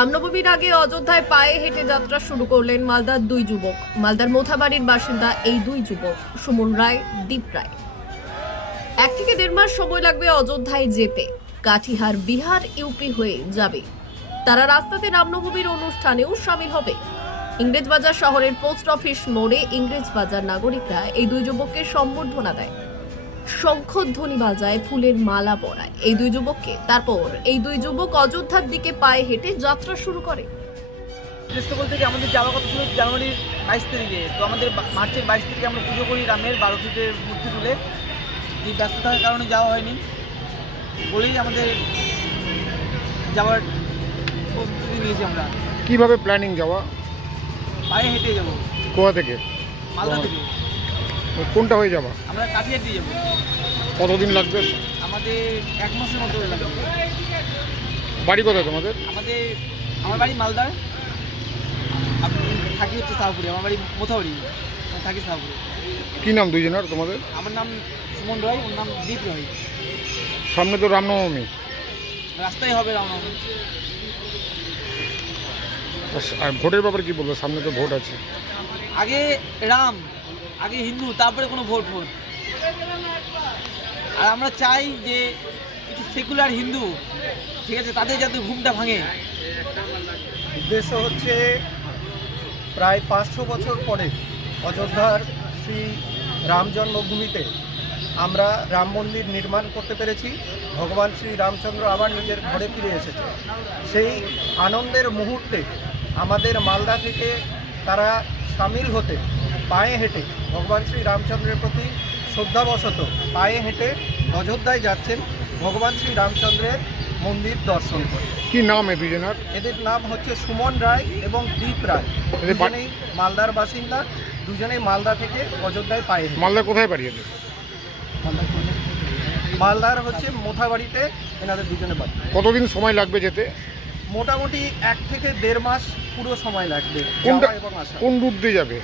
রামনবমীর আগে অযোধ্যায় পায়ে হেঁটে যাত্রা শুরু করলেন মালদার দুই যুবক। মালদার মোথাবাড়ির বাসিন্দা এই দুই যুবক সুমন রায়, দীপ রায়। 1 থেকে 1.5 মাস সময় লাগবে অযোধ্যায় যেতে। কাটিহার বিহার ইউপি হয়ে যাবে। তারা রাস্তাতে রামনবমীর অনুষ্ঠানেও শামিল হবে। ইংরেজবাজার শহরের পোস্ট অফিস মোড়ে ইংরেজবাজার নাগরিকরা এই দুই যুবককে সম্বর্ধনা দেয়, শঙ্খধ্বনি বাজায়, ফুলের মালা পরায় এই দুই যুবককে। তারপর এই দুই যুবক অযোধ্যার দিকে পায়ে হেঁটে যাত্রা শুরু করে। বলতে কি আমাদের যাওয়ার কথা ছিল জানুয়ারির 22 তারিখে, তো আমাদের মার্চের 22 তারিখে আমরা পুজো করি রামের 12 ফিটের মূর্তি তুলে। এই ব্যস্ততার কারণে যাওয়া হয়নি বলেই আমাদের যাওয়ার প্রস্তুতি নিয়েছি। আমরা কিভাবে প্ল্যানিং যাওয়া? পায়ে হেঁটে যাবো। কোথা থেকে? মালদা থেকে। কোনটা হয়ে যাবা? আমরা কাঠিয়ার দিয়ে যাবো। কতদিন লাগবে? আমাদের 1 মাসের মতো লাগবে। বাড়ি কোথায় তোমাদের? আমার বাড়ি মালদার, আমি থাকি হচ্ছে শাহপুরে। আমার বাড়ি মোথাবাড়ি, থাকি শাহপুরে। কি নাম দুইজনের তোমাদের? আমার নাম সুমন রায়, ওর নাম দীপ রায়। সামনে তো রামনবমী, রাস্তায় হবে রামনবমী। আর ভোটের ব্যাপারে কি বলবো? সামনে তো ভোট আছে। আগে রাম, আগে হিন্দু, তারপরে কোনো ভোট। আর আমরা চাই যে কিছু সেকুলার হিন্দু, ঠিক আছে, তাদের যাতে ঘুমটা ভাঙে। উদ্দেশ্য হচ্ছে প্রায় 500 বছর পরে অযোধ্যার শ্রী রাম জন্মভূমিতে আমরা রাম মন্দির নির্মাণ করতে পেরেছি। ভগবান শ্রী রামচন্দ্র আবার নিজের ঘরে ফিরে এসেছে। সেই আনন্দের মুহূর্তে আমাদের মালদা থেকে তারা সামিল হতে পায়ে হেঁটে ভগবান শ্রী রামচন্দ্রের প্রতি শ্রদ্ধাবশত পায়ে হেঁটে অযোধ্যায় যাচ্ছেন ভগবান শ্রী রামচন্দ্রের মন্দির দর্শন করে। কি নাম এ দুইজনের? এদের নাম হচ্ছে সুমন রায় এবং দীপ রায়। দুজনেই মালদার বাসিন্দা, দুজনেই মালদা থেকে অযোধ্যায় পায়ে হেঁটে। মালদা কোথায় বাড়ি এদের? মালদার হচ্ছে মোথাবাড়িতে এনাদের দুজনে বাড়ি। কতদিন সময় লাগবে যেতে? মোটামুটি 1 থেকে 1.5 মাস পুরো সময় লাগবে কোনটা যাওয়া এবং আসা। কোন রুট দিয়ে যাবে?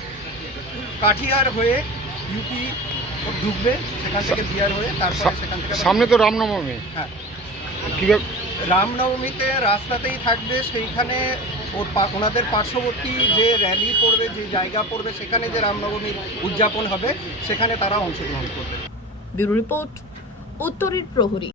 কাঠিয়ার হয়ে ইউপি ঢুকবে, সেখান থেকে বিহার হয়ে তারপরে সেখান থেকে সামনে তো রামনবমী। হ্যাঁ, কিভাবে? রামনবমীতে রাস্তাতেই থাকবে। সেইখানে ওনাদের পার্শ্ববর্তী যে র্যালি পড়বে, যে জায়গা পড়বে, সেখানে যে রামনবমীর উদযাপন হবে সেখানে তারা অংশগ্রহণ করবে। ব্যুরো রিপোর্ট, উত্তরের প্রহরী।